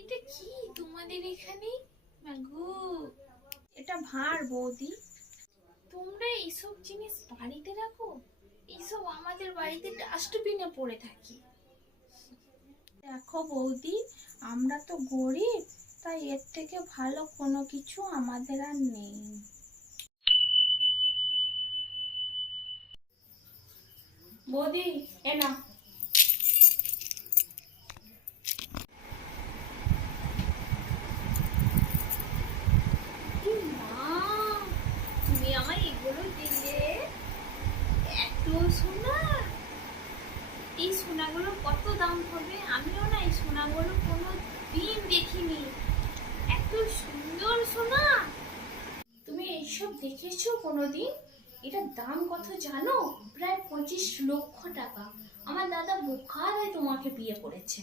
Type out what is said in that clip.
এটা কি তোমাদের এখানে? মাগো, এটা ভাঁড় বৌদি। তোমরা এইসব জিনিস বাড়িতে রাখো? এইসব আমাদের বাড়িতে ডাস্টবিনে পড়ে থাকে। দেখো বৌদি, আমরা তো গরিব, তাই এর থেকে ভালো কোনো কিছু আমাদের আর নেই। বৌদি, এ না। মা, তুমি আমায় এগুলো দিলে? এত সোনা! এই সোনাগুলো কত দাম হবে? আমিও না এই সোনাগুলো কোনো দিন দেখিনি। এত সুন্দর সোনা! তুমি এইসব দেখেছো কোনোদিন? এটার দাম কত জানো? প্রায় 25 লক্ষ টাকা। আমার দাদা বোকায় তোমাকে বিয়ে করেছে।